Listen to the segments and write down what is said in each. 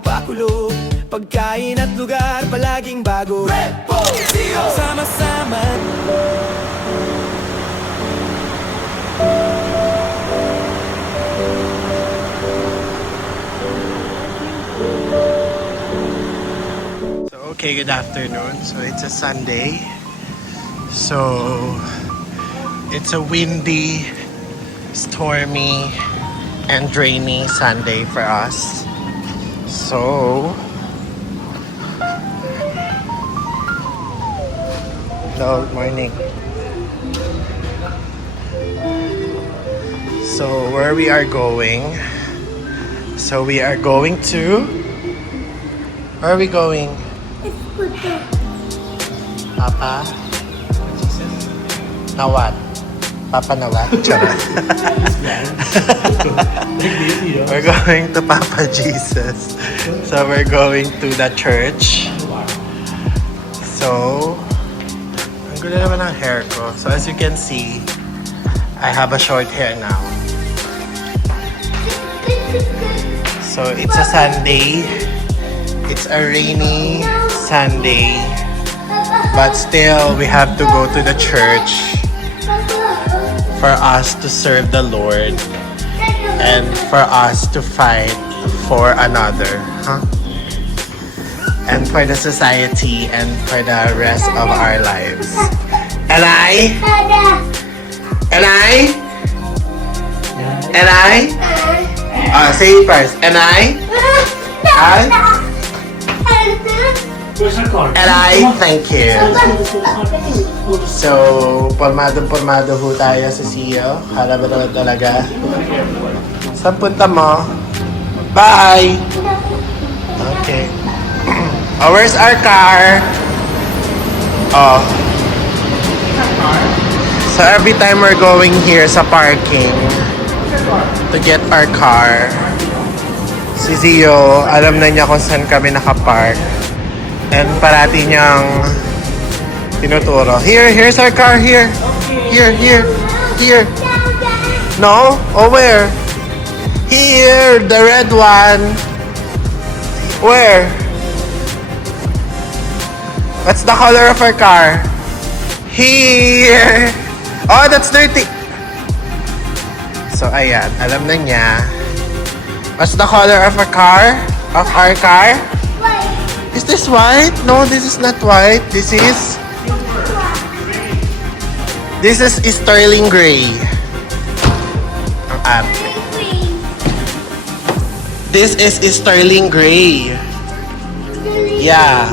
pakulo. Pagkain at lugar palaging bago. Reposio! Sama-sama. Okay, good afternoon. So it's a Sunday. So it's a windy, stormy, and rainy Sunday for us. So hello, good morning. So where we are going? So we are going to. Where are we going? Papa? Na what? Papa na what? Charot. We're going to Papa Jesus. So we're going to the church. So, ang gulo naman ng hair ko. So as you can see, I have a short hair now. So it's a Sunday. It's a rainy Sunday, but still we have to go to the church for us to serve the Lord and for us to fight for another, and for the society and for the rest of our lives. And I say it first. And I thank you. So, pormado ho tayo sa CEO. Hala ba naman talaga? Saan punta mo? Bye! Okay. Oh, where's our car? Oh. So, every time we're going here sa parking to get our car, si Zio, alam na niya kung saan kami nakapark. And parati niyang tinuturo. Here's our car, here. Here. No? Oh, where? Here, the red one. Where? What's the color of our car? Here. Oh, that's dirty. So, ayan. Alam na niya. What's the color of our car? Of our car? Is this white? No, this is not white. This is sterling gray. Ang arte. This is sterling gray. Yeah.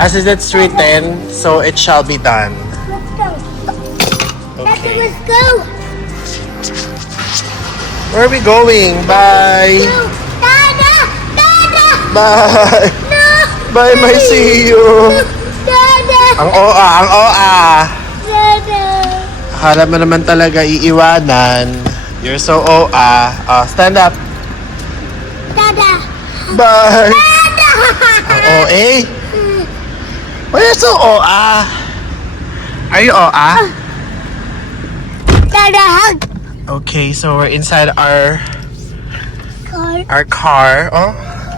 As it's written, so it shall be done. Okay. Let's go. Where are we going? Bye. Dada. Bye. No. Bye, my CEO. Dada. Ang OA. Dada. Akala mo naman talaga iiwanan. You're so OA. Oh, stand up. Dada. Bye. Dada. Ang OA? Why are you so OA? Are you OA? Dada hug. Okay, so we're inside our Car. car. Oh,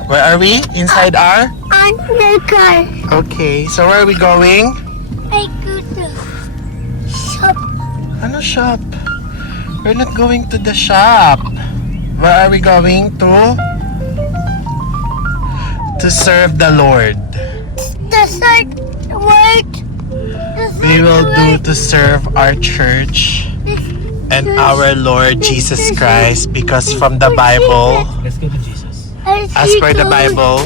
where are we? Inside our? Under car. Okay, so where are we going? I go to shop. Ano shop? We're not going to the shop. Where are we going to? To serve the Lord. The third word. We will do to serve our church and our Lord Jesus Christ, because from the Bible, Let's go to Jesus. as per the Bible,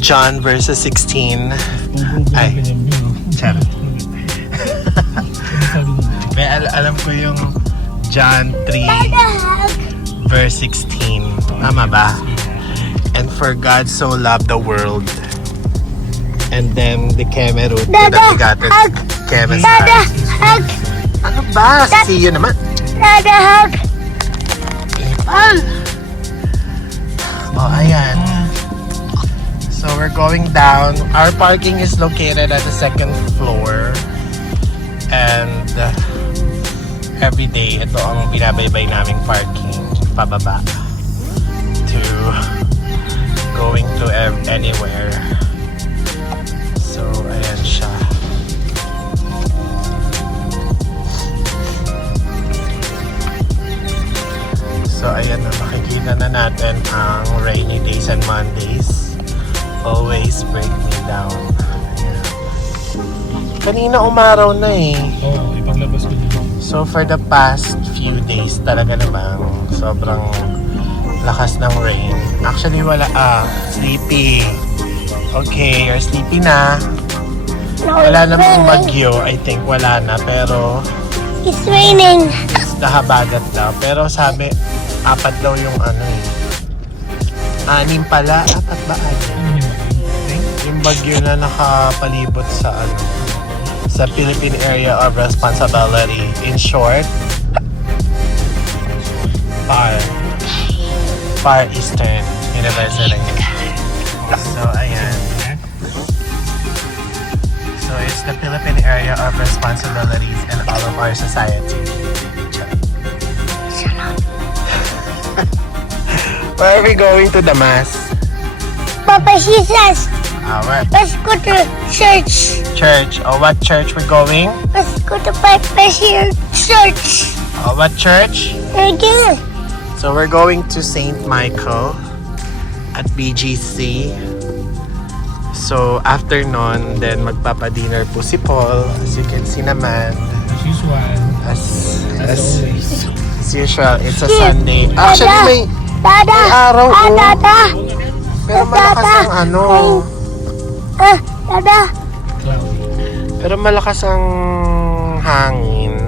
John verses 16. Ay, charot. May alam ko yung John 3 verse 16. Tama ba? And for God so loved the world. And then the Kemerut, the bigoted Kemes. Dada hug. Ano ba? See you naman. Dada hug. Oh, ayan. So we're going down. Our parking is located at the second floor. And every day, ito ang binabaybay naming parking pababa to going to anywhere. So, ayan siya. So, ayan na, makikita na natin ang rainy days and Mondays. Always break me down. Ayan. Kanina umaraw na eh. Oo, ipaglabas ko dito. So, for the past few days talaga namang sobrang lakas ng rain. Actually, wala sleepy. Okay, you're sleepy na. Wala namang bagyo. I think wala na. Pero, It's raining. nahabagat daw. Pero sabi, 4 daw yung ano eh. 6 pala. 4 ba? Yung bagyo na nakapalibot sa ano, sa Philippine Area of Responsibility. In short, Far Eastern University. So, ayan. So, it's the Philippine Area of Responsibilities in all of our society. Where are we going to the mass? Papa, she says, Where? let's go to church. Church. Oh, what church we're going? Let's go to Papa here church. Oh, what church? Again. So we're going to St. Michael at BGC. So after nun, then magpapa-dinner po si Paul. As you can see naman, As usual. as Always. as usual, it's a Yes. Sunday. Actually, may Dada. May araw, oh. Dada. pero malakas ang ano. Dada. Cloudy. Pero malakas ang hangin.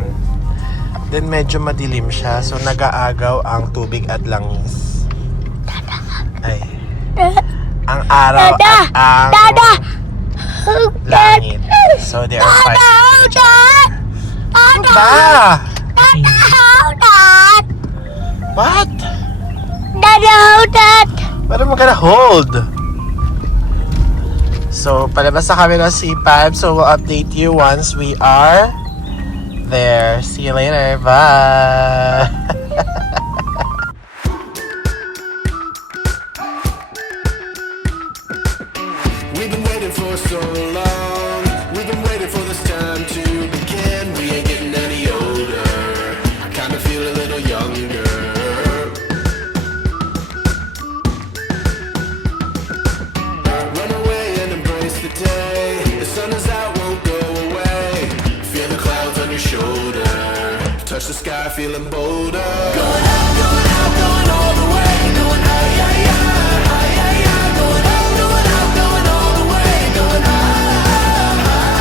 Then medyo madilim siya. So nag-aagaw ang tubig at langis. Ay. Ang araw Dada. at ang Dada. langit. So they are Dada. fighting. Dada. Ba? Dada. Dada. What? Dada. Dada. What am I gonna hold? So, palabas na kami ng CPAB. So, we'll update you once we are there. See you later. Bye! We've been waiting for so long. We've been waiting for this time to begin. We ain't getting any older. Kinda feel a little younger. Run away and embrace the day. The sun is out, won't go away. Feel the clouds on your shoulder. Touch the sky, feeling bolder. Going out, going all the way. Going high, high, high, high, high, high. Going out, going all the way. Going high, higher.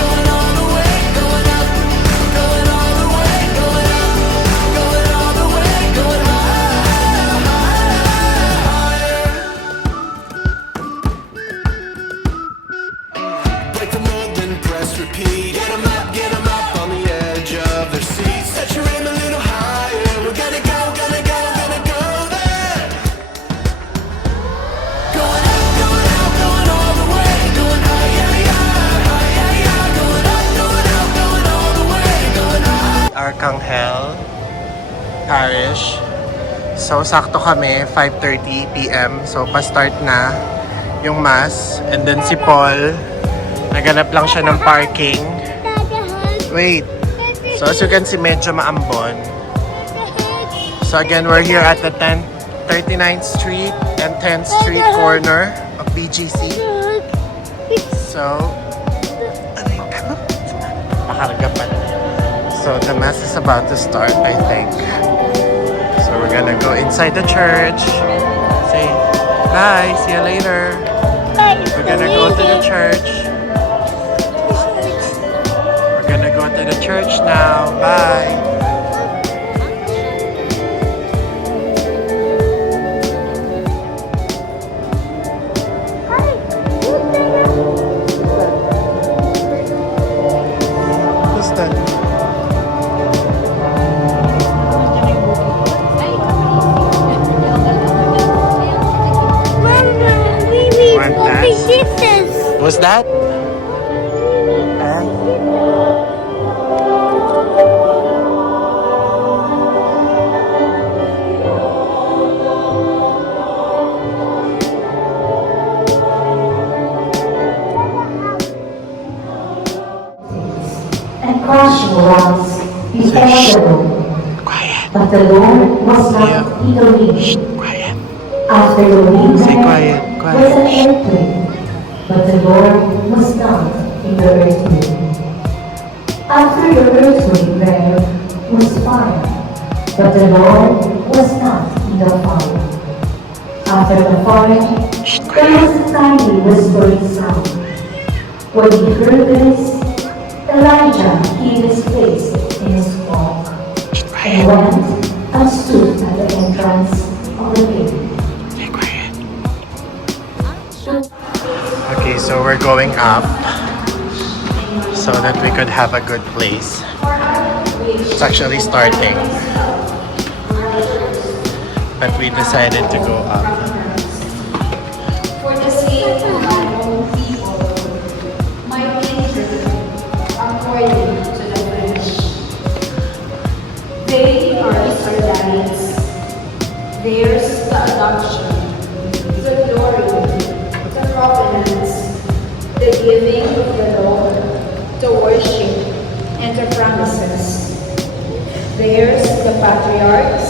Going all the way. Going up, going all the way. Going up, going all the way. Going higher. Break the mold, then press repeat. Get 'em up on the edge of their seats. Set your aim a little higher. We're gonna go there. Going out, going all the way. Going high, high, high, high, high, high. Going up, going all the way. Going high. Arcangel Parish. So, sakto kami, 5:30 p.m. So, pa-start na yung mass. And then si Paul, naganap lang siya ng parking. Wait. So, as you can see, medyo maambon. So, again, we're here at the 39th Street and 10th Street corner of BGC. So, ano yung pakarga pa. So, the mass is about to start, I think. So, we're gonna go inside the church. Say, bye, see you later. We're gonna go to the church. We're gonna go to the church now. Bye. Who's that? Want that? Who's that? crush was before the Lord, Quiet. but the Lord was not in the wind. Quiet. After the wind Say there quiet, was quiet. an earthquake, but the Lord was not in the earthquake. After the earthquake there was fire, but the Lord was not in the fire. After the fire, there was a tiny whispering sound. When he heard this, Elijah hid his face in his cloak and went and stood at the entrance of the cave. Say quiet. Okay, so we're going up so that we could have a good place. It's actually starting, but we decided to go up. For the sake of my own people, my kindred, according to the flesh. They are Israelites. Theirs the adoption, the glory, the provenance, the giving of the law, the worship, and the promises. Theirs the patriarchs,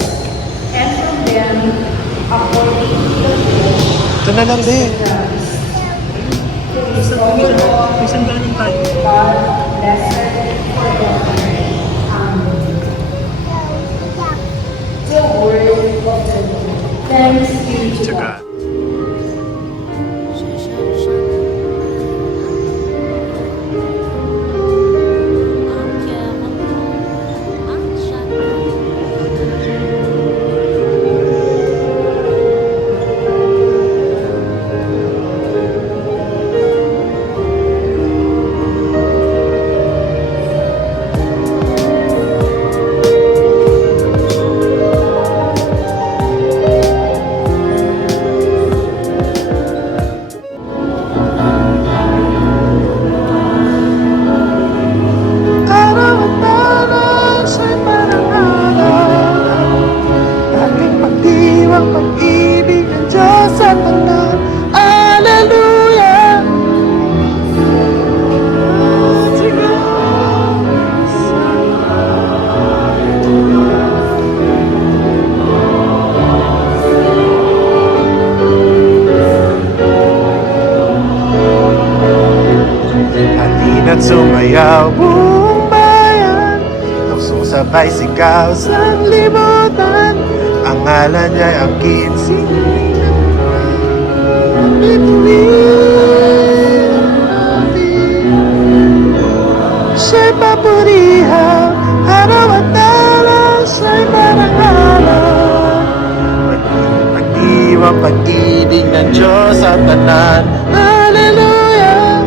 and from them, according to the flesh, Ito na lang din. God, blessed forever. Amen. The word of the Lord. Thanks be to To God. God. Araw at oras ay parang araw. Ating pagdiwang pag-ibig ng Diyos sa tanan. Hallelujah! To God. Hatiin at sumayaw buong bayan, nagsusabay sigaw sa libutan. Ang ngalan niya'y ang kinsingin ng bituin natin. Siya'y papurihan, araw at araw, siya'y parang araw. Pag-iwang pag-ibig ng Diyos sa tanan. Hallelujah!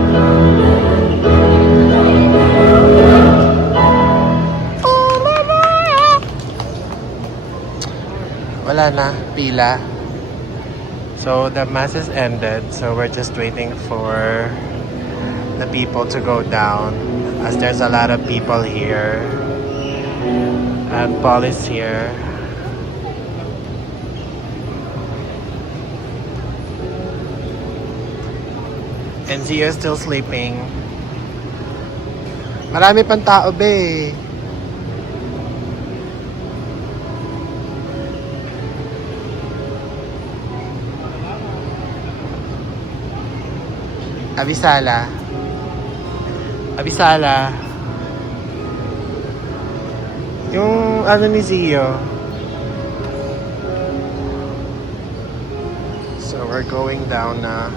Wala na, pila. So the mass is ended, so we're just waiting for the people to go down as there's a lot of people here. And Paul is here. And Zia is still sleeping. Marami pang tao, be. Abisala. Abisala. Yung ano ni Zio. So we're going down na.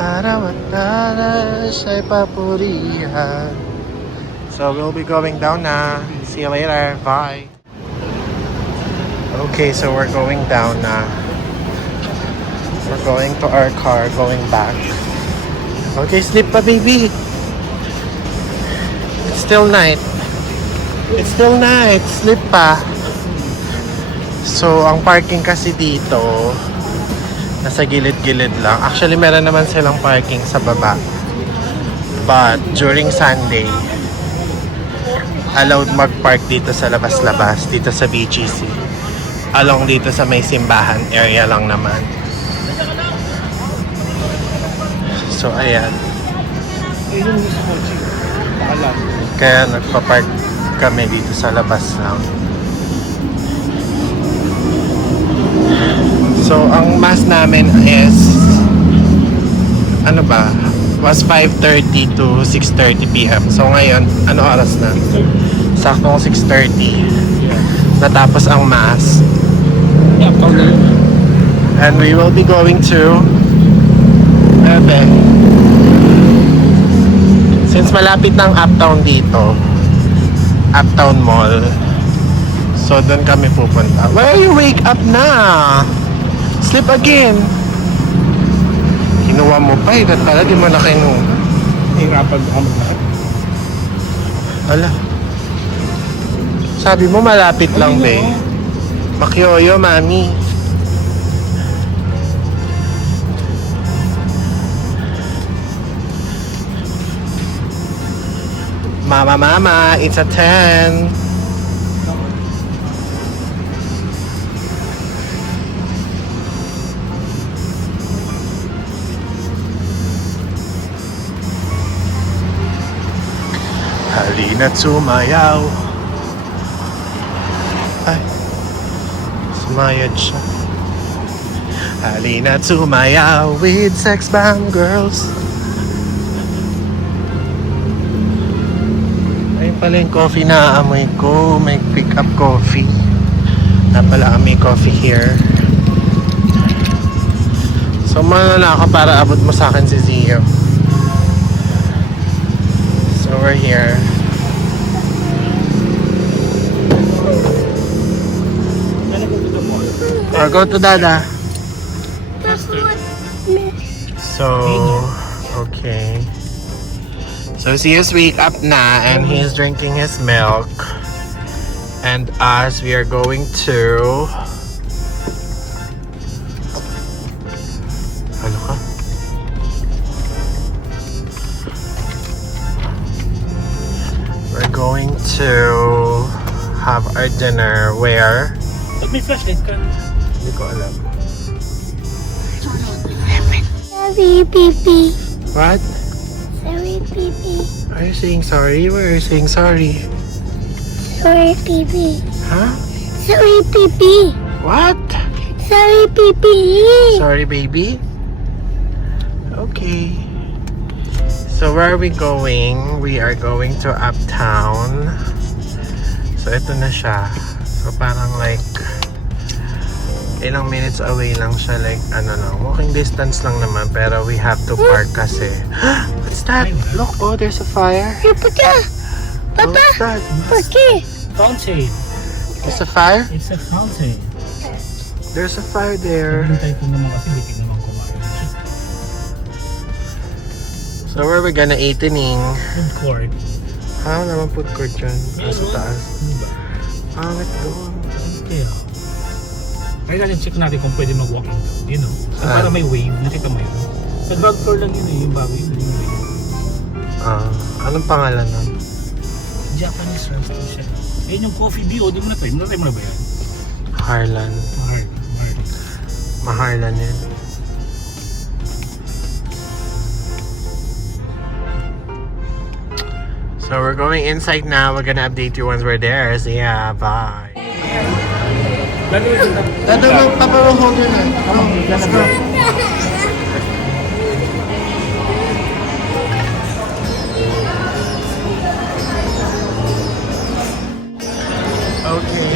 Araw at alas ay papurihan. So we'll be going down na. See you later. Bye. Okay, so we're going down na. We're going to our car, going back. Okay, sleep pa, baby. It's still night. It's still night. Sleep pa. So, ang parking kasi dito, nasa gilid-gilid lang. Actually, meron naman silang parking sa baba. But, during Sunday, allowed mag-park dito sa labas-labas, dito sa BGC. along dito sa may simbahan area lang naman. So, ayan. Kaya nagpa-park kami dito sa labas lang. So, ang mass namin is ano ba? Was 5:30 to 6:30 p.m. So, ngayon, ano oras na? Saktong 6:30. Natapos ang mass. And we will be going to Ebe. Since malapit ng Uptown dito, Uptown Mall, so doon kami pupunta. Why you wake up na? Sleep again. Kinuha mo pa eh. Dahil pala di mo na kinuha. Hirapan ako maglahat. Ala. Sabi mo malapit lang, be. Makyoyo, mami. Mama, it's a 10. Halina't sumayaw. Ay, sumayad siya. Halina't sumayaw with sex bomb girls. Ayun pala yung coffee na amoy ko. May pick up coffee. Na pala may coffee here. So manala ka para abot mo sa akin si Zio. So we're here. Or go to Dada. So, okay. So Zio's wake up na and he's drinking his milk. And us, we are going to... Ano ka? We're going to have our dinner where? Ba't may flashlight ka? Hindi ko alam. Sorry, Pipi. What? Sorry, Pipi. Are you saying sorry? Why are you saying sorry? Sorry, Pipi. Huh? Sorry, Pipi. What? Sorry, Pipi. Sorry, baby? Okay. So where are we going? We are going to Uptown. So ito na siya. So parang like ilang minutes away lang siya, like ano lang, walking distance lang naman, pero we have to park kasi. What's that? Look, oh, there's a fire. Hey, Papa. Oh, what's that? Okay. Fountain. There's a fire? It's a fountain. There's a fire there. Hintay ko naman kasi hindi naman kumain. So where are we gonna eat ining? Food court. Ha? Naman food court dyan. Sa taas. Diba? Pangit doon. Kaya. Kaya natin check natin kung pwede mag-walking down. You know? So, para may wave. Nakita mo yun. Sa ground floor lang yun eh. Yung bago yun. Yung wave. Anong pangalan nun? Japanese restaurant siya. Ayun yung Coffee Bee. O, di mo na-try. Na-try mo na ba yan? Harlan. Maharlan yun. So we're going inside now. We're gonna update you once we're there. So yeah, bye. Dado mo, Papa will hold your hand. Come on, let's go. Okay.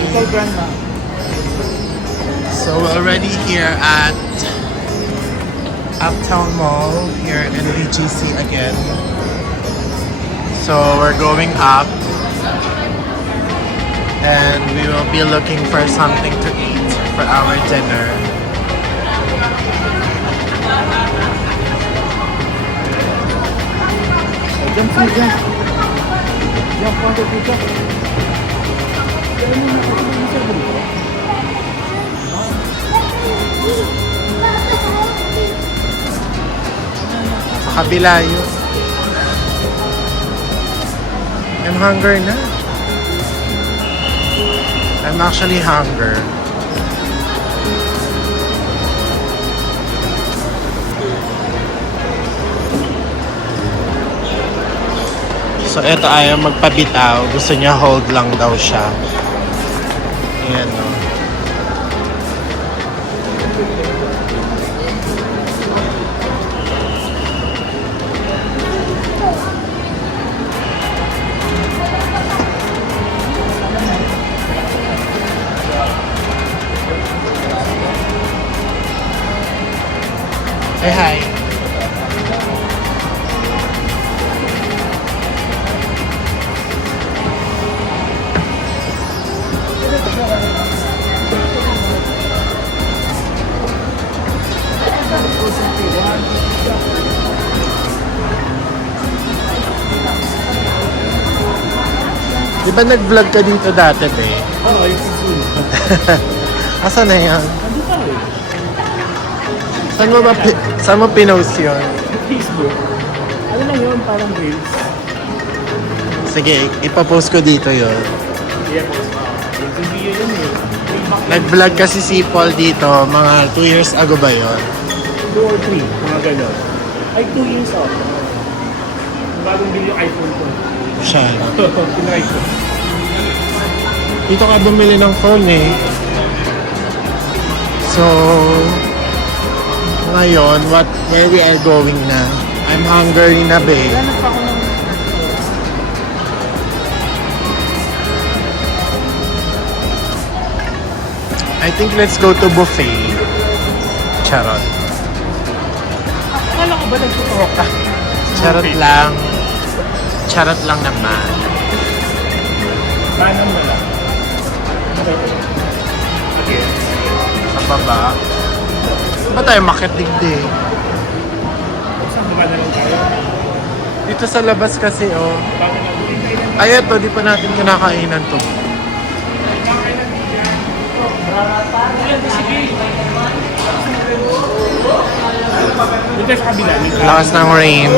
So we're already here at Uptown Mall here in BGC again. So we're going up and we will be looking for something to eat for our dinner. Sa kabila yun. I'm hungry na. I'm actually hungry. So, eto ayaw magpabitaw. Gusto niya hold lang daw siya. Ayan, no. Say hi. Di ba nag-vlog ka dito dati, be? Oo, yung Zoom. Asa na yan? Ano pa eh? Saan mo pinost yun? Facebook. Ano lang yun, parang reels. Sige, ipapost ko dito yun. Yeah, post mo. Yung video yun eh. Nag-vlog kasi si Paul dito, mga 2 years ago ba yun? 2 or 3, mga gano'n. Ay, 2 years off. Bagong bili yung iPhone ko. Siya. Tinry ko. Dito ka bumili ng phone eh. So, ngayon, where we are going na? I'm hungry na, babe. Hanap ako ng... I think let's go to buffet. Charot. Akala ko ba nagtuturo ka? Charot lang. Charot lang naman. Paano mo lang? Okay. Sa baba. Ba tayo makitigdi? Saan ba na lang tayo? Dito sa labas kasi, oh. Paano lang? Ay, ito, di pa natin kinakainan to. Dito sa kabila. Lakas ng rain.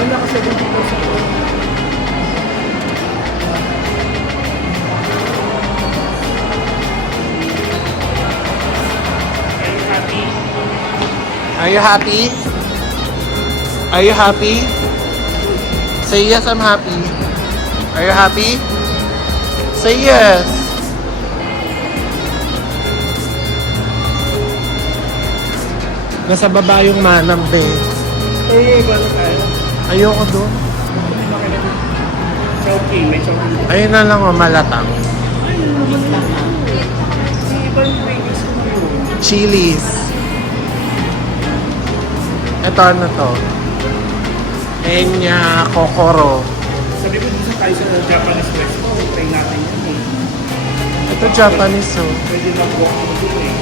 Ano kasi dito sa... Are you happy? Are you happy? Say yes, I'm happy. Are you happy? Say yes. Nasa baba yung manang, be. Eh, gano'n tayo. Ayoko doon. Chowking, may chowking. Ayun na lang, oh, malatang. Ibang Vegas ko na yun. Chili's. Ito ano to? Enya Kokoro. Sabi ko dito tayo sa Japanese restaurant, try natin yun eh. Ito Japanese, oh. Pwede mag-walk mo dito eh.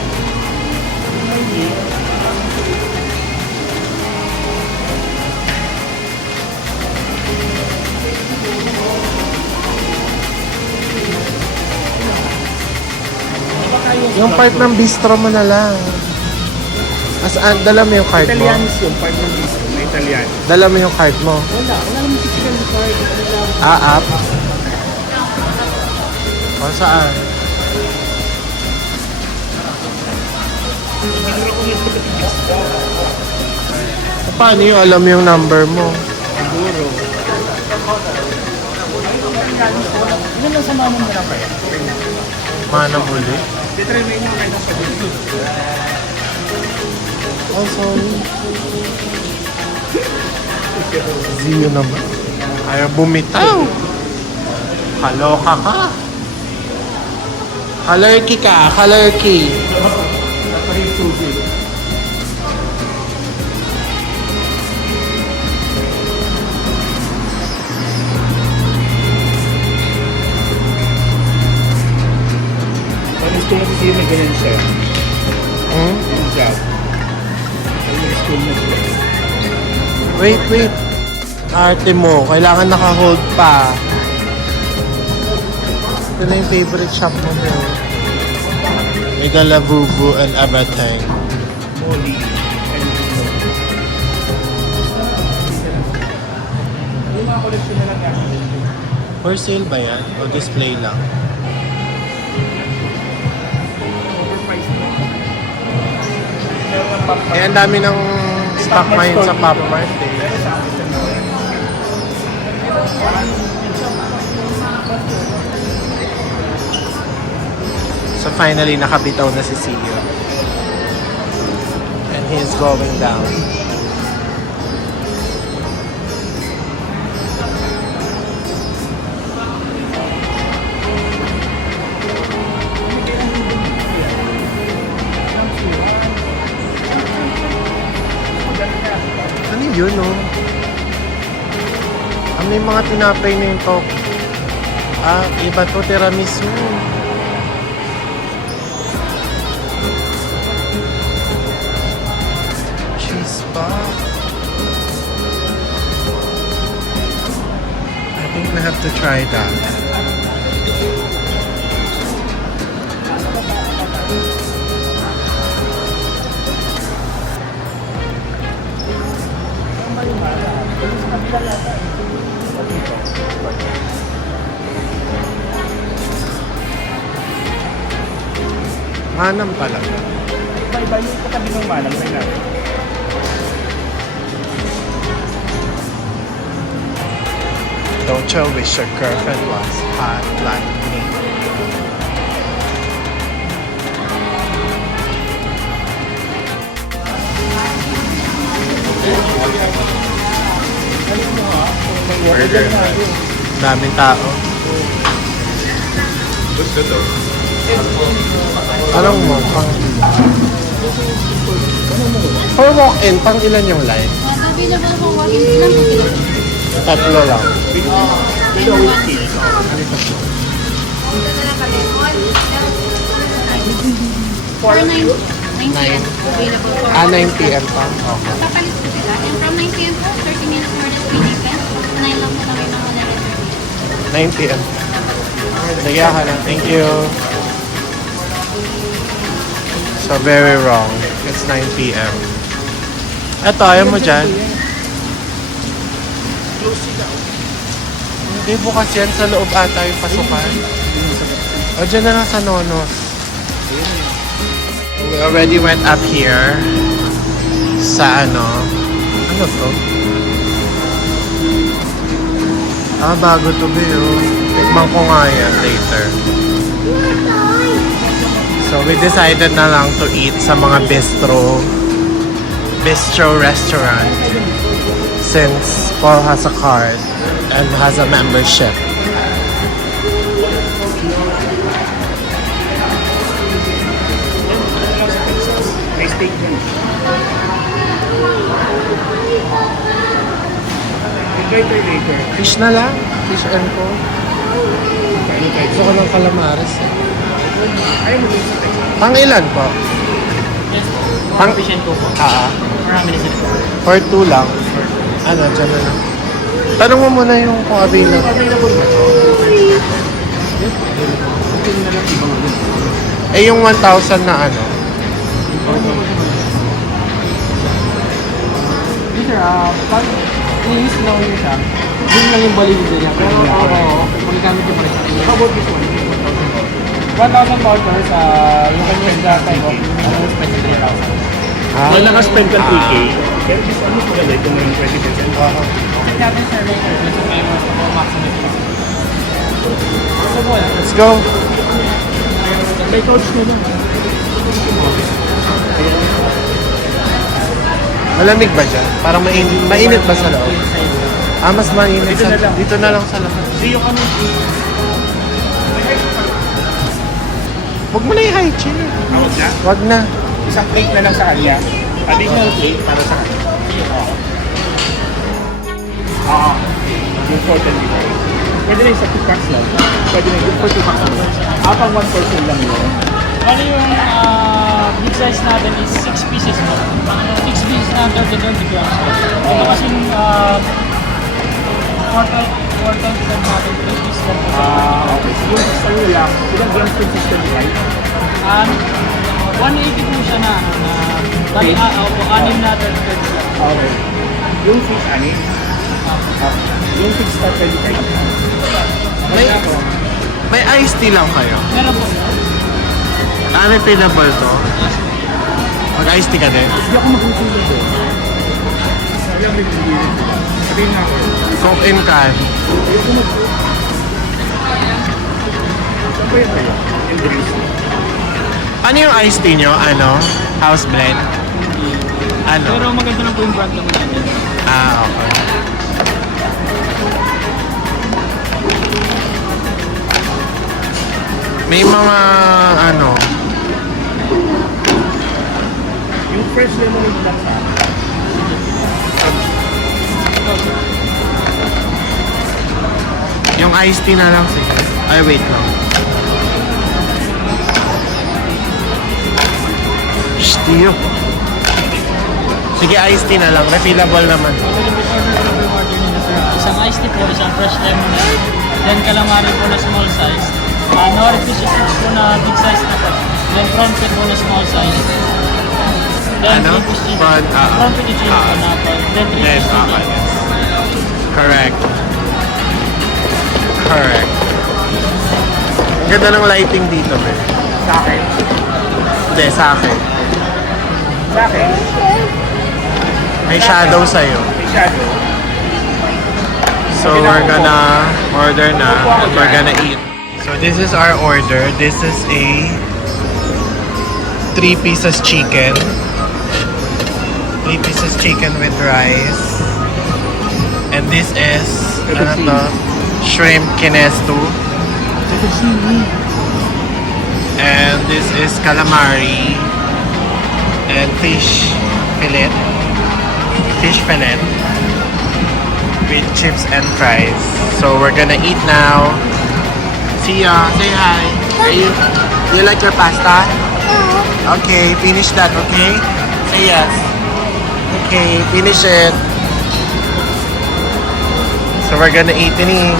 Yung part ng bistro mo na lang. Dala mo yung card mo. Italianis yung part ng bistro na Italiano. Dala mo yung card mo. Wala naman typical na card. App. O saan? Paano yung alam yung number mo? Siguro. Ano lang sa mama mo na kaya? Manang uli? Titry mo yung mga sa dito. Oh, sorry. Zio naman. Ayaw bumitaw. Kaloka ka. Kalerky ka. Kalerky. Naparin susi. Gusto mo kasi may ganyan siya. Hmm? Yung job. Ay, may school na siya. Wait. Arte mo. Kailangan naka-hold pa. Ito na yung favorite shop mo, bro. May Labubu and Abatang. Oli and yung mga collection na lang yan. For sale ba yan? O display lang? Overpriced mo. Meron ng pop Eh, ang dami ng stock ngayon sa Pop Mart eh. So finally, nakabitaw na si CEO. And he's going down. Ano yun, no? Ano yung mga tinapay na yung talk? Ah, iba to, tiramisu. Cheese pa. I think we have to try that. Manam pala. Iba-iba yung katabi ng manang na natin. Don't you wish your girlfriend was hot like me? Burger. Daming tao. Anong mo? For walk-in, pang ilan yung line? Available for walk-in ilan po sila? Tatlo lang. For 9 p.m. Available for 9 p.m. pa? Okay. Papalit po sila. And from 9 p.m. po, 30 minutes more than pinigyan. 9 lang po kami ng 9 p.m. Sige ka na. Thank you. So, very wrong. It's 9 p.m. Eto, ayaw mo dyan? Hindi, bukas yan. Sa loob ata yung pasukan. O, dyan na lang sa Nonos. We already went up here. Sa ano? Ano to? Ah, bago to ba yun? Tikman ko nga yan later. So, we decided na lang to eat sa mga bistro restaurant since Paul has a card and has a membership. May steak dyan. Enjoy tayo later. Fish na lang. Fish and co. Gusto ko ng calamares. Ayaw mo dito sa text. Pang ilan po? Pang Patient ko po. Marami na sila. For 2 lang. Ano, dyan na lang. Tanong mo muna yung kung available. Available ba ito? Okay na lang ibang ano. Eh, yung 1,000 na ano. Sir, pag i-use lang yun siya, yun lang yung validity niya. Pero magagamit yung price. How about this one? 1,000 vouchers, you can use that type of spend 3,000. Well, naka-spend ka 3K. Pero this ano po ganda? Ito mo yung 20%. Okay natin sir later, dun sa famous na maximum. So po, Let's go. May coach nila. Malamig ba dyan? Parang mainit ba sa loob? Ah, mas mainit Dito sa... na lang. Dito na lang sa labas. Hindi yung ano. Huwag mo na i-hygiene. Huwag na. Huwag na. Isang plate na lang sa kanya. Additional plate para sa kanya. Yung 4 and pwede na yung sa 2 packs lang. Pwede na yung for 2 packs lang. Pang 1 person lang yun. ano yung big size natin is 6 pieces po. 6 pieces na 30 grams po. Ito kasing 4 times lang natin 3 pieces lang po. Okay. So yung sa inyo lang, ilang grams consistent size? 180 po siya na, bali, opo, 6 na 35 lang. Okay. Yung fish, ani? Yung fish na 25. May iced tea lang kayo. Meron po. Ano available to? Mag-iced tea ka din? Hindi ako mag-usulo doon. Alam mo yung pinili sila. Sabihin nga ako. Coke in can. Saan ba yun kayo? Yung drinks. Ano yung iced tea nyo? Ano? House blend? Ano? Pero maganda lang po yung brand naman natin. Ah, okay. May mga ano, Yung fresh lemonade black sa yung iced tea na lang sige. Ay, wait lang. Shh, tiyo. Sige, iced tea na lang. Refillable naman. Pwede po order nila sir. Isang iced tea po, isang fresh lemonade. Then calamari po na small size. Nori fish sticks po na big size na po. Then prawn pit po na small size. Then Ano? 3 fish chili. Prawn, Prawn pit chili po na po. Then 3 Yes, fish chili. okay. Correct. Correct. Ang ganda ng lighting dito, be. Sa akin. Hindi, sa akin. Sa akin. May shadow sa'yo. May shadow. So we're gonna order na. We're gonna eat. So this is our order. This is a 3 pieces chicken. 3 pieces chicken with rice. And this is ano to? Shrimp kinesto. And this is calamari. And fish fillet. Fish fillet. With chips and fries. So we're gonna eat now. See ya. Say hi. Are you like your pasta? Okay, finish that, okay? Say yes. Okay, finish it. So we're gonna eat ini.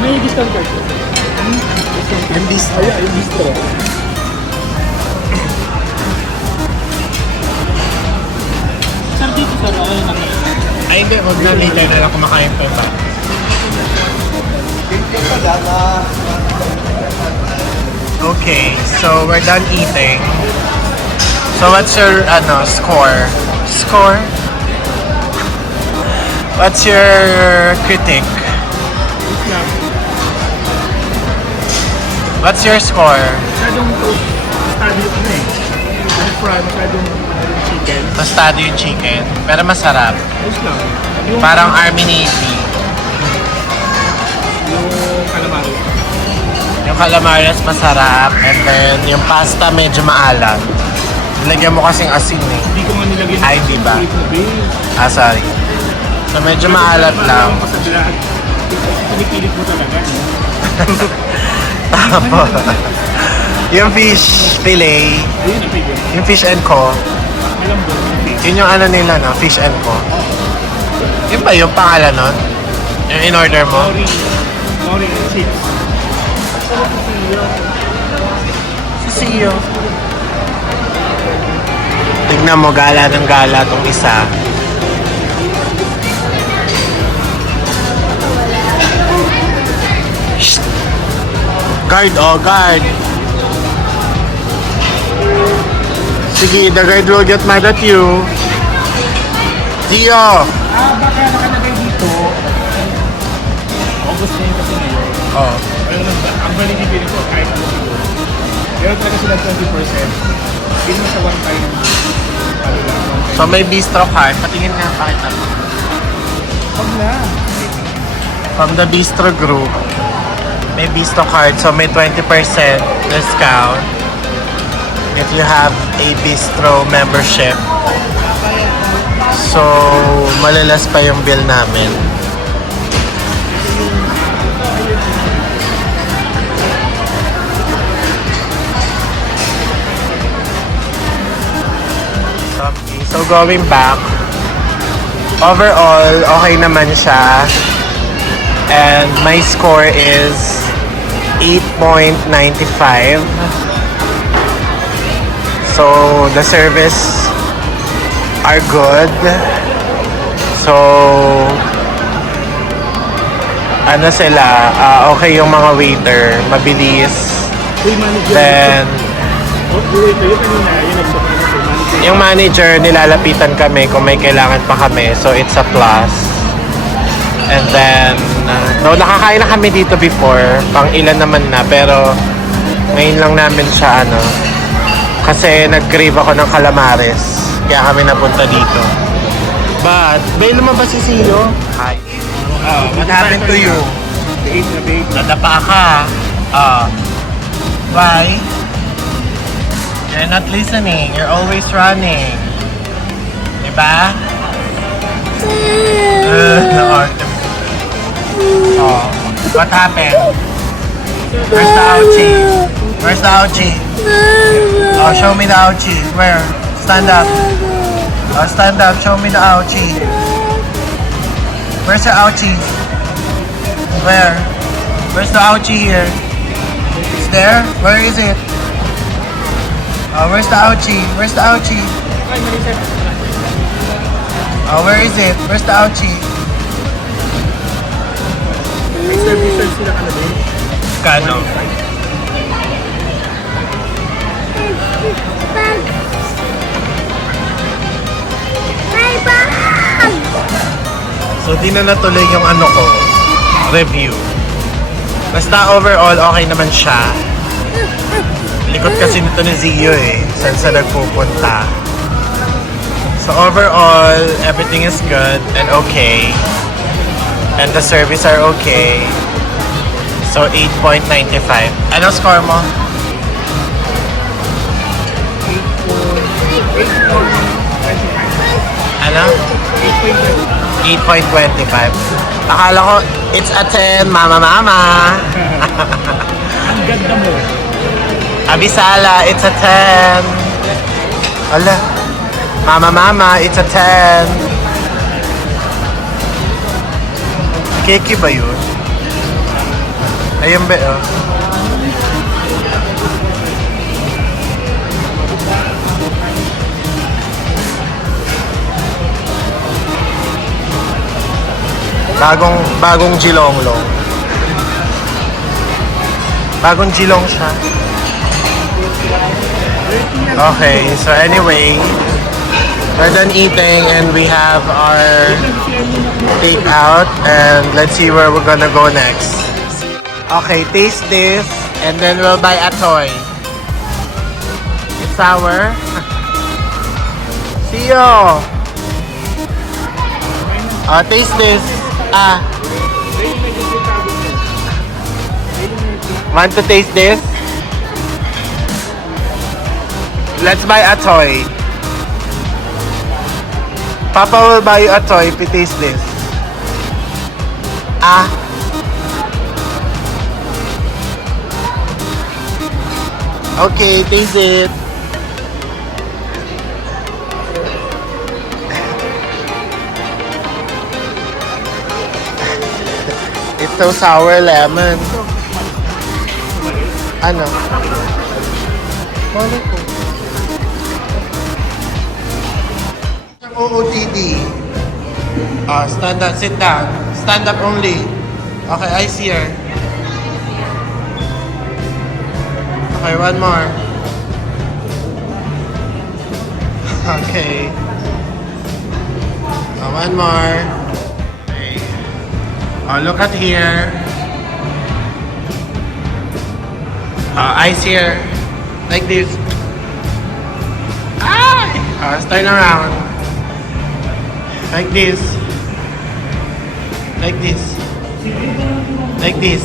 May discount card. Yung bistro. Ay, yung bistro. Sir, dito sir, okay lang kayo. Ay hindi, huwag na later na lang kumakain pa ba? Okay, so we're done eating. So what's your score? Score? What's your critic? What's your score? Masyadong study ko na eh. Yung front, masyadong chicken. Tostado yung chicken, pero masarap. Ayos lang. Yung, Parang Army Navy. yung calamari. Yung calamares masarap, and then yung pasta medyo maalat. Nilagyan mo kasing asin eh. Hindi ko nga nilagyan Ay, di ba? ng base. Ah, sorry. So medyo maalat lang. Malaman ko sa lahat. Pinipilit mo talaga. No? Tapos, yung fish fillet, Ayun, ipigil. yung fish and co, Alam mo, yun yung ano nila, no? Fish and co. Yun ba yung pangalan nun? Yung in-order mo? Nori and chips. Sisiyo. Tignan mo, gala ng gala tong isa. Shh. Guard, oh, guard. Sige, the guard will get mad at you. Tio! Baka nakalagay dito. August na yun kasi ngayon. Oh. Pero ang validity nito kahit ano siguro. Meron talaga sila 20%. Hindi mo sa one time. Ano lang, one time. So may bistro card. Patingin nga, pakita mo. Huwag na. From the bistro group, may bistro card. So may 20% discount if you have a bistro membership. So, malalas pa yung bill namin. So, going back, overall, okay naman siya. And my score is 8.95. So, the service are good. So, ano sila, okay yung mga waiter, mabilis. Uy, manager. Then, Oh, wait, yun kanina. Yun nagsabi na po. Manager. yung manager, nilalapitan kami kung may kailangan pa kami. So, it's a plus. And then, no, nakakain na kami dito before. Pang ilan naman na, pero ngayon lang namin siya, kasi nag-crave ako ng calamares. Kaya kami napunta dito. But, bay lumabas si Sio. Hi. What happened to you? The 8 na bake. Nadapa ka. Why? You're not listening. You're always running. Diba? What happened? Where's the ouchie? Where's the ouchie? Oh, show me the ouchie. Where? Stand up. Oh, stand up. Show me the ouchie. Where's the ouchie? Where? Where's the ouchie here? It's there? Where is it? Oh, where's the ouchie? Where's the ouchie? Oh, where is it? Where's the ouchie? May service sila ka na din. Kano? So, di na natuloy yung review. Basta overall, okay naman siya. Likod kasi nito ni Zio saan sa nagpupunta. So overall, everything is good and okay. And the service are okay. So 8.95. Ano score mo? Ano? 8.25. Akala ko, it's a 10, mama. Ang ganda mo. Abisala, it's a 10. Ala. Mama, it's a 10. Keki ba yun? Ayun ba, oh. Bagong jilonglong. Bagong jilong siya. Okay, so anyway, we're done eating and we have our takeout and let's see where we're gonna go next. Okay, taste this and then we'll buy a toy. It's sour. See you. Taste this. Want to taste this? Let's buy a toy. Papa will buy you a toy if you taste this. Okay, taste it. It's so sour lemon. Ano? Mali ko. OOTD. Stand up, sit down. Stand up only. Okay, I see her. Okay, one more. Okay. One more. Okay. Oh, look at here. Eyes here. Like this. Let's turn around. Like this. Like this. Like this.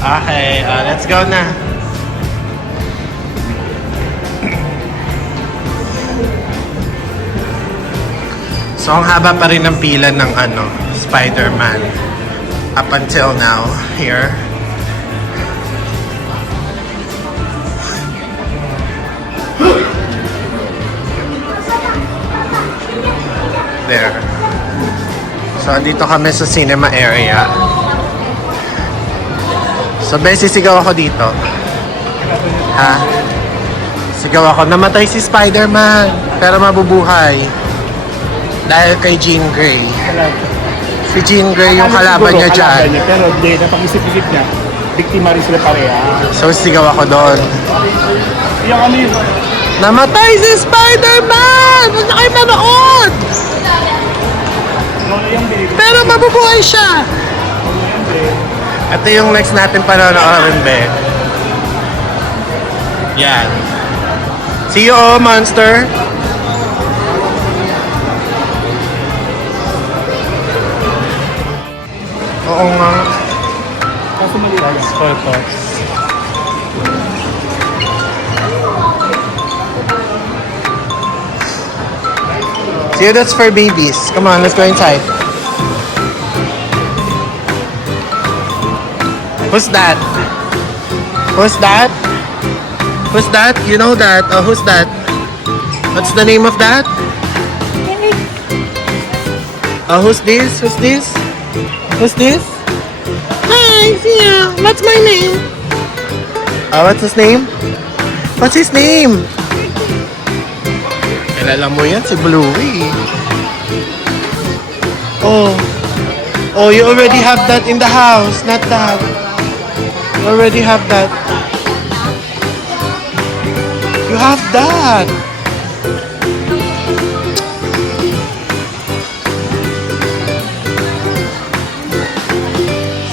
Okay, let's go na. So, ang haba pa rin ng pila ng Spider-Man. Up until now, here. There. So, dito kami sa cinema area. So, sisigaw ako dito. Ha? Sigaw ako. Namatay si Spider-Man, pero mabubuhay. Dahil kay Jean Grey. Si Jean Grey yung kalaban niya dyan. Pero hindi, napag-isip-isip niya. Biktima rin sila pareha. So, sigaw ako doon. Yung ano yun? Namatay si Spider-Man! Huwag na kayo manood! Pero mabubuhay siya! Ito yung next natin panonoorin, be. Yan. See you all, monster! Oo nga. Kaso malilas. Photos. See, that's for babies. Come on, let's go inside. Who's that? Who's that? Who's that? You know that? Oh, who's that? What's the name of that? Oh, who's this? Who's this? Who's this? Hi, Sia. What's my name? What's his name? What's his name? Kilala mo yan, si Bluey. Oh. Oh, you already have that in the house, not that. You already have that. You have that.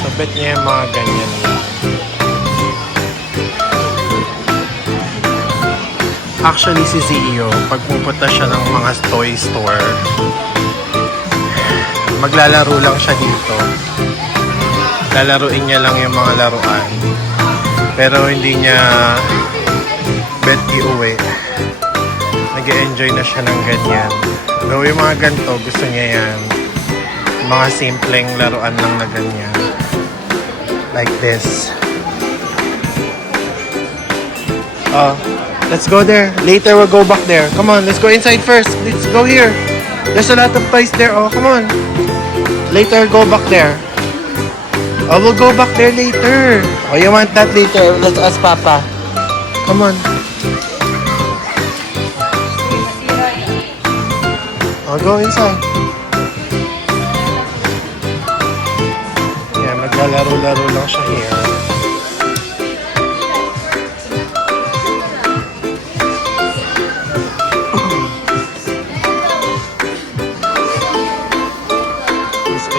Sabit niya yung mga ganyan. Actually, si CEO, pag pupunta siya ng mga toy store, maglalaro lang siya dito. Lalaruin niya lang yung mga laruan. Pero hindi niya bet iuwi. Nag-e-enjoy na siya ng ganyan. Though yung mga ganito, gusto niya yan. Mga simpleng laruan lang na ganyan. Like this. Let's go there. Later we'll go back there. Come on, let's go inside first. Let's go here. There's a lot of toys there. Oh, come on. Later, go back there. Oh, we'll go back there later. Oh, you want that later? Let's ask Papa. Come on. Oh, go inside. Yeah, maglalaro-laro lang siya here.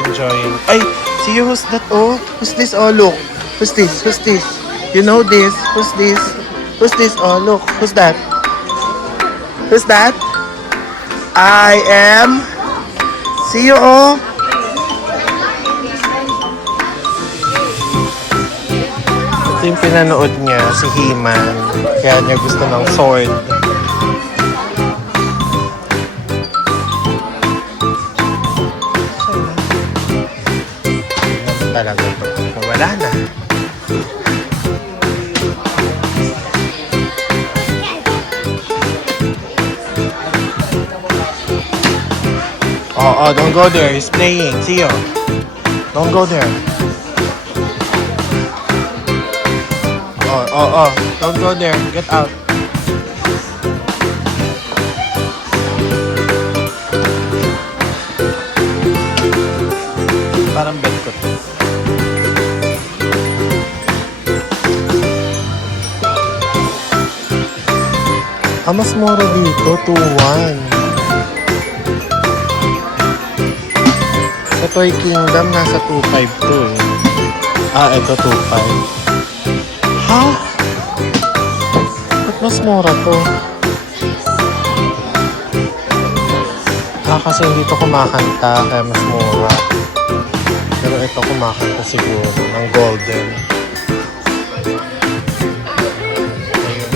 Enjoying. Ay, see you, who's that? Oh, who's this? Oh, look. Who's this? Who's this? You know this? Who's this? Who's this? Oh, look. Who's that? Who's that? I am. See you, oh. Ito yung pinanood niya, si He-Man. Kaya niya gusto ng sword. Talaga ito. Wala na. Oh, don't go there. He's playing. See you. Don't go there. Oh. Don't go there. Get out. Parang bet ko to. mas mura dito, 2-1. Sa Toy Kingdom, nasa 2.5 to eh. Ito 2.5. Ha? Ba't mas mura to? Kasi hindi to kumakanta, kaya mas mura. Pero ito kumakanta siguro, ng golden. Ayun.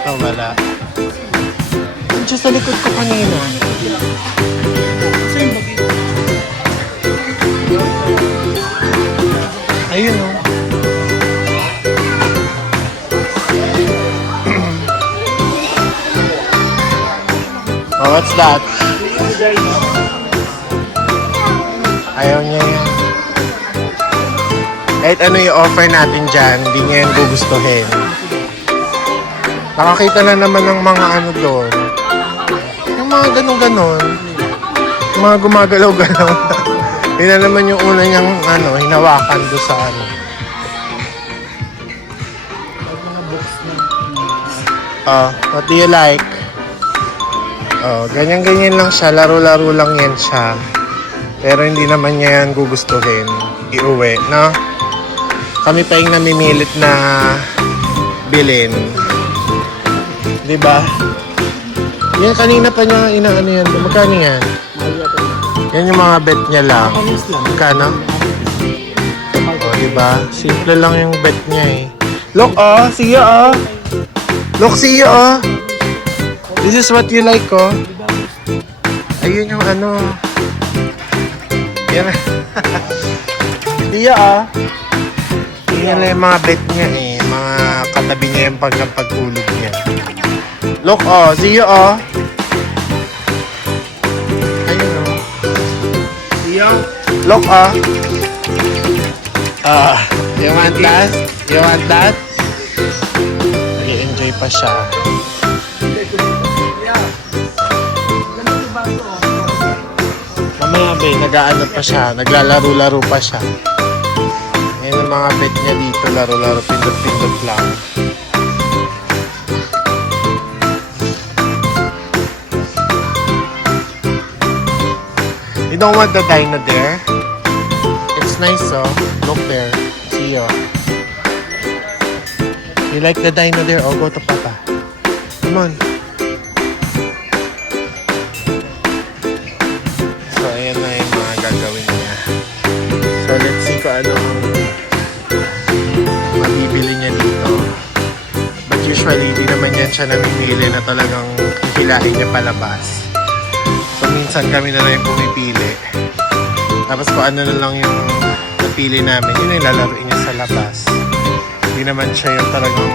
Ito wala. Andiyan sa likod ko kanina. Ayun o. Oh, what's that? Ayaw niya yan. Kahit ano yung offer natin dyan, hindi niya yan gugustuhin. Nakakita na naman ng mga ano doon. Yung mga ganon-ganon. Yung mga gumagalaw-galaw na. Yun na naman yung una niyang hinawakan doon sa ano. What do you like? Ganyan-ganyan lang siya. Laro-laro lang yan siya. Pero hindi naman niya yan gugustuhin. Iuwi, no? Kami pa yung namimilit na bilhin. Diba? Yan, kanina pa niya inaano yan. Magkano yan? Yan yung mga bet niya lang. Magkano? Diba? Simple lang yung bet niya eh. Look, see ya, Look, see ya, This is what you like, Ayun yung ano. Yan. See ya, Yan lang yung mga bet niya eh. Mga katabi niya yung pagtulog niya. Look, see ya, Ayun, See ya. Look, you want that? You want that? Nag-enjoy pa siya. Mamaya ba, nag-aano pa siya, naglalaro-laro pa siya. Yan ang mga bet niya dito, laro-laro, pindot-pindot lang. You don't want the dino there? It's nice, Look there. See you. You like the dino there? Go to Papa. Come on. So, ayan na yung mga gagawin niya. So, let's see kung ano ang mabibili niya dito. But usually, di naman yan siya namimili na talagang hihilahin niya palabas. So, minsan kami na lang yung pumipili. Tapos kung ano na lang yung napili namin, yun yung lalaroin niya sa labas. Hindi naman siya yung talagang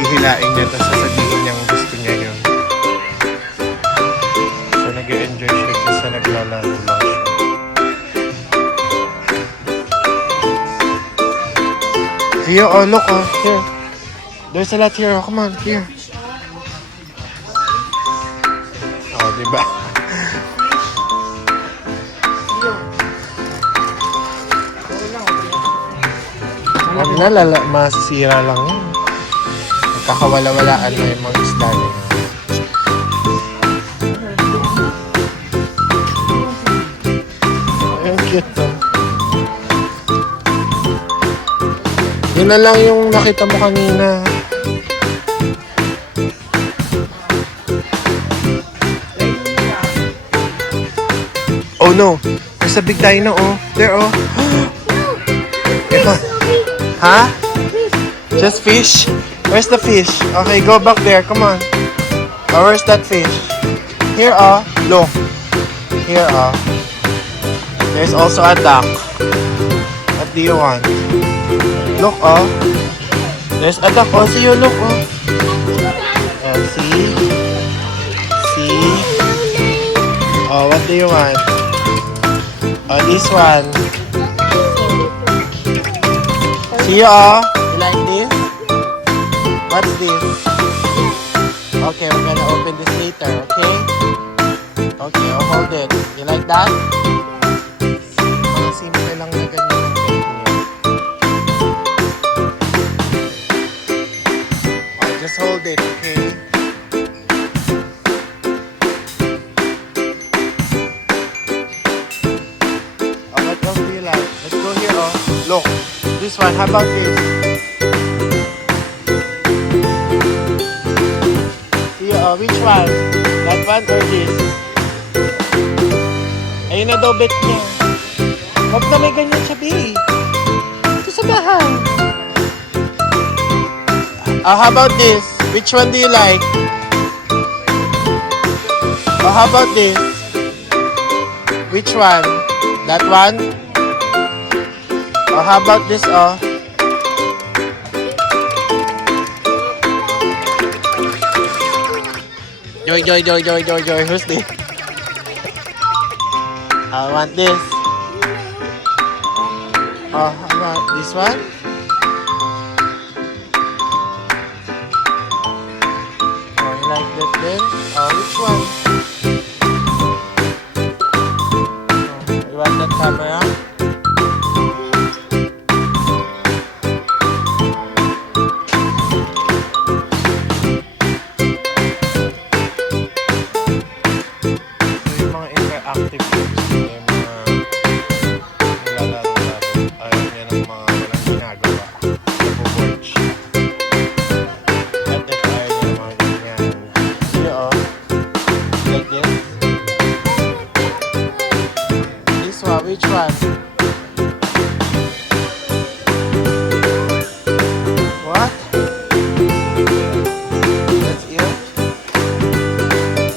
hihilain niya tapos sasabihin niya kung gusto niya yun. So nag-enjoy siya kasi naglalaro lang siya. Here, look, here. There's a lot here, come on, here. Diba? Huwag na, masisira lang yan. Magkakawala-walaan na yung mga isda niya. Ang cute, Yun na lang yung nakita mo kanina. Oh no, there's a big dino, There, Huh? Just fish? Where's the fish? Okay, go back there. Come on. Where's that fish? Here, Look. Here, There's also a duck. What do you want? Look, There's a duck. See you, look, See? What do you want? This one. See you, You like this? What's this? Okay, we're gonna open this later, okay? Okay, I'll hold it. You like that? Mga simple lang na ganyan ang cake niya. Just hold it, okay? Oh, what else do you like? Let's go here, oh. Look, this one. How about this? See, oh, which one? That one or this? Ayun na daw bet niya. Huwag na may ganyan siya, B. Ito sa bahay. Oh, how about this? Which one do you like? Oh, how about this? Which one? That one? Oh, how about this, oh? Joy. Who's this? I want this. Oh, how about this one? Oh, you like that then? Oh, which one? Oh, you want that camera? So, yung mga interactive games, yung mga nilalaro-laro, ayaw niya ng mga walang ginagawa. Nagbo-board siya. At if ayaw niya ng mga ganyan. See, oh. Like this. This one, which one? What? That's it?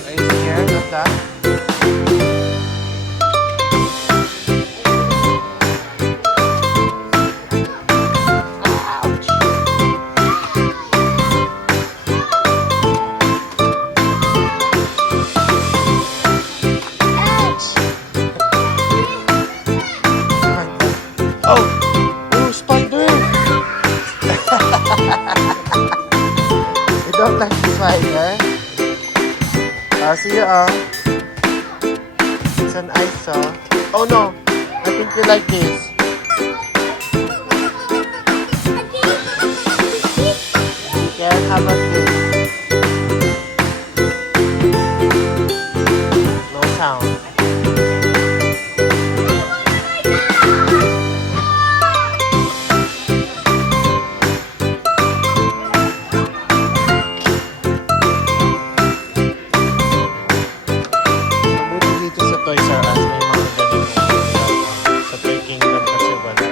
Are you scared of that? Ouch! Oh, spider! You don't like the spider? See you, it's an ice, oh no, I think you like this. Yeah, how about this? No sound. Mabuti dito sa Toys R Us may mga ganito. Sa Toy Kingdom kasi wala.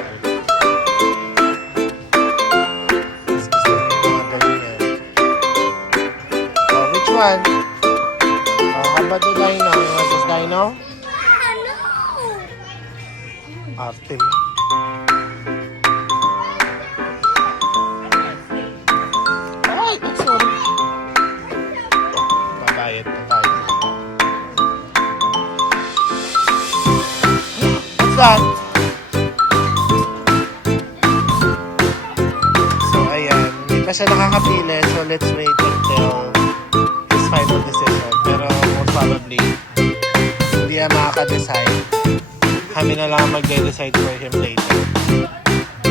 Mas gusto mo yung mga ganyan. Oh, which one? Oh, how about the dino? You want this dino? Arte mo. Ay, sorry. Babayad na tayo. What's that? So, ayan. Hindi pa siya nakakapili. So, let's wait until his final decision. Pero, most probably, hindi na makaka-decide. Kami na lang mag-decide for him later.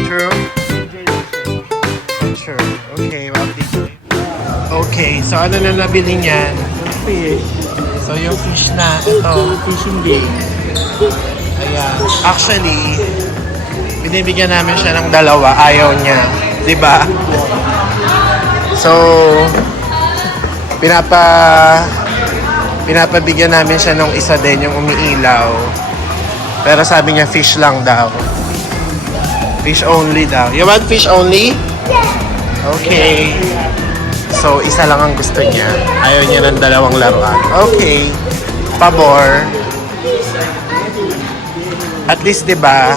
True? Sure. Okay, well, okay, so ano na nabili niyan? Fish. So, yung fish na, ito. Fishing game. Ayan. Actually, binibigyan namin siya ng dalawa. Ayaw niya. Diba? So, pinapabigyan namin siya ng isa din, yung umiilaw. Pero sabi niya, fish lang daw. Fish only daw. You want fish only? Okay. So, isa lang ang gusto niya. Ayaw niya ng dalawang laruan. Okay. Pabor. At least, di ba,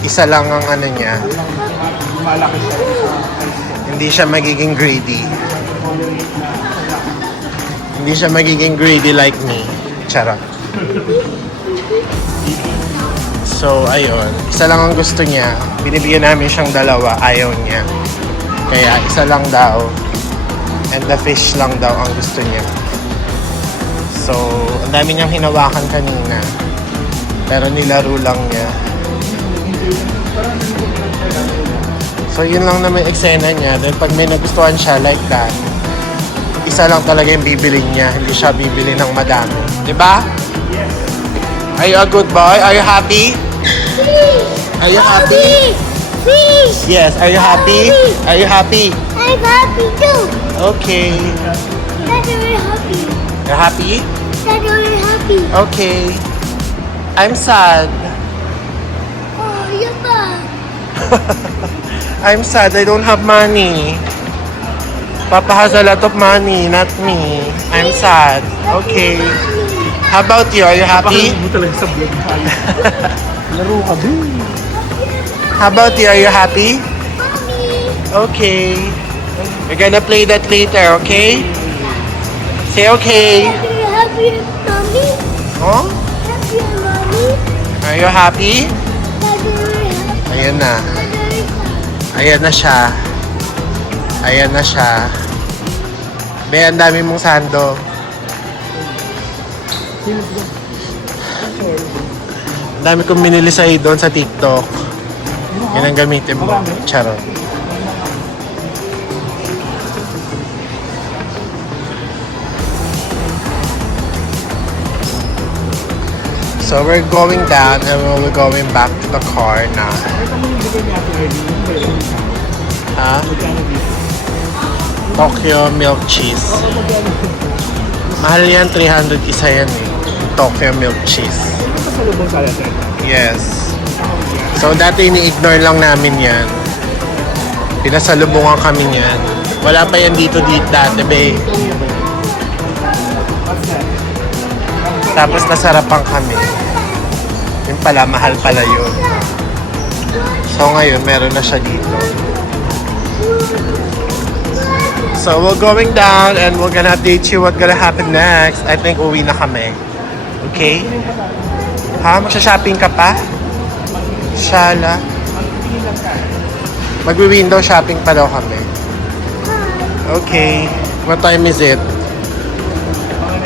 isa lang ang ano niya. Malaki siya. Hindi siya magiging greedy. Hindi siya magiging greedy like me. Charot. So, ayun. Isa lang ang gusto niya. Binibigyan namin siyang dalawa. Ayaw niya. Kaya, isa lang daw. And the fish lang daw ang gusto niya. So, ang dami niyang hinawakan kanina. Pero nilaro lang niya. So, yun lang naman yung eksena niya. Then, pag may nagustuhan siya like that, isa lang talaga yung bibilin niya. Hindi siya bibili ng madami. Diba? Yes. Are you a good boy? Are you happy? Are you happy? Fish! Yes. Are you happy? Are you happy? I'm happy too! Okay. Daddy, we're happy. You're happy? Daddy, we're happy. Okay. I'm sad. Oh, you're bad. I'm sad. I don't have money. Papa has a lot of money, not me. I'm sad. Okay. How about you? Are you happy? Bakit mo talaga sa vlog tayo? Laro ka din. How about you? Are you happy? Mommy. Okay. We're gonna play that later, okay? Say okay. Daddy, we're happy, Mommy. Oh? Happy, Mommy. Are you happy? Daddy, we're happy. Ayan na. Daddy, we're happy. Ayan na siya. Ayan na siya. Be, ang dami mong sando. Ang dami kong minili sa'yo doon sa TikTok. Yan ang gamitin mo. Charot. So we're going down and we're going back to the car na. Ha? Tokyo milk cheese. Mahal yan, 300 isa yan eh. Tokyo milk cheese. Pasalubong sa atin. Yes. So dati ini-ignore lang namin yan. Pinasalubungan kami yan. Wala pa yan dito dati, be. Tapos nasarapan kami. Yun pala, mahal pala yun. So ngayon, meron na siya dito. So we're going down and we're gonna update you what gonna happen next. I think uwi na kami. Okay? Ha? Magsha-shopping ka pa? Shala. Magwi-window shopping pa daw kami. Okay. What time is it?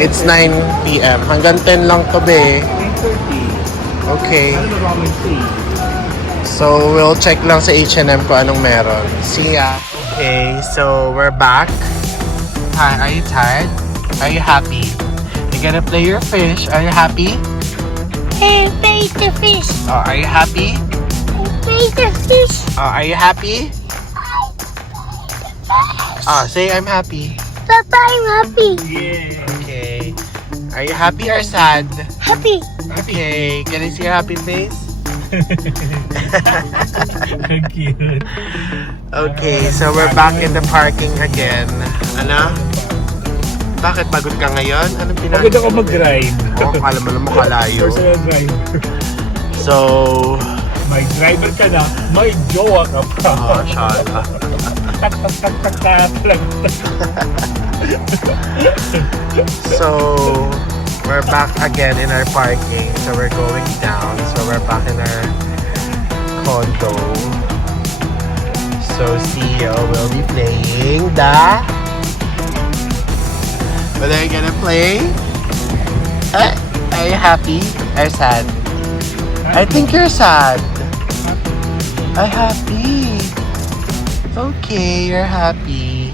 It's 9 p.m. Hanggang 10 lang to, be. 9:30. Okay. Ano na ba ang free? So, we'll check lang sa H&M kung anong meron. See ya. Okay, so we're back. Hi, are you tired? Are you happy? You gonna play your fish. Are you happy? Hey, face the fish. Oh, are you happy? Face the fish. Oh, are you happy? Oh, say I'm happy. Papa, I'm happy. Yeah. Okay. Are you happy or sad? Happy. Okay. Can I see your happy face? Cute. Okay, so we're back in the parking again. Ano? Bakit pagod ka ngayon? Anong Pagod pinag- ako mag-drive. Oh, kala mo naman kalayo. Personal driver. So, May driver ka na, may jowa ka pa. oh, shala. Tak, tak, tak, tak, tak, tak. So, we're back again in our parking. So, we're going down. So, we're back in our condo. So, CEO will be playing the... What are you gonna play? Are you happy or sad? I think you're sad. I'm happy. Okay, you're happy.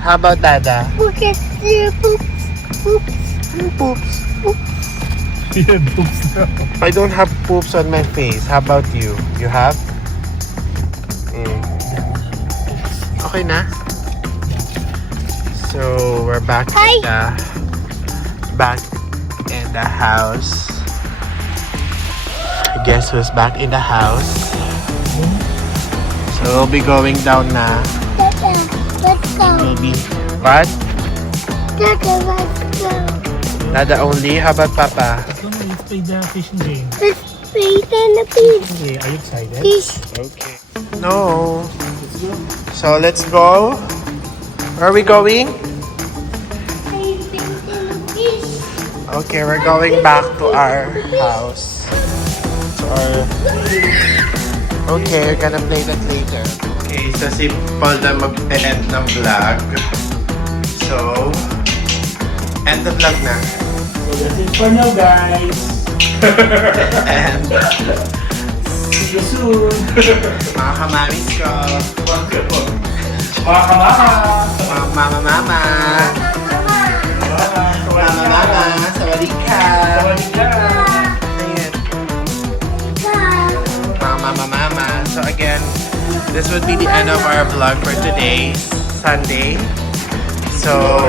How about Dada? Look at the poops. Poops. Poops. Yan, oops na. I don't have poops on my face. How about you? You have? Okay na? So, we're back in the house. Guess who's back in the house? So, we'll be going down na. Dada, let's go. Maybe. What? Dada, let's go. Dada only? How about Papa? Ito na, let's play the fishing game. Let's play the fish. Okay, are you excited? Fish. Okay. No. So, let's go. Where are we going? Play the fish. Okay, we're going back to our house. Okay, we're gonna play that later. Okay, so si Paul na mag-end ng vlog. So, end the vlog na. So that's it for now, guys. And See you soon! Mga kamamis ko. Mga kamama! Mga mama. Mama. Sawadee ka. Ayan. Mga mama. So again, this would be the end of our vlog for today, Sunday. So,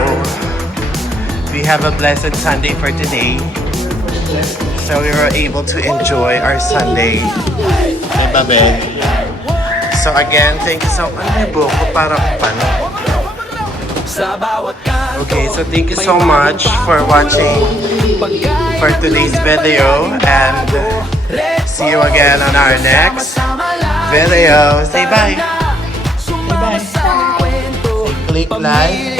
we have a blessed Sunday for today. So we were able to enjoy our Sunday. Diba, Ben? So again, thank you so much. Ano yung buhok ko? Parang paano? Okay, so thank you so much for watching for today's video. And see you again on our next video. Say bye. Say bye. Click like.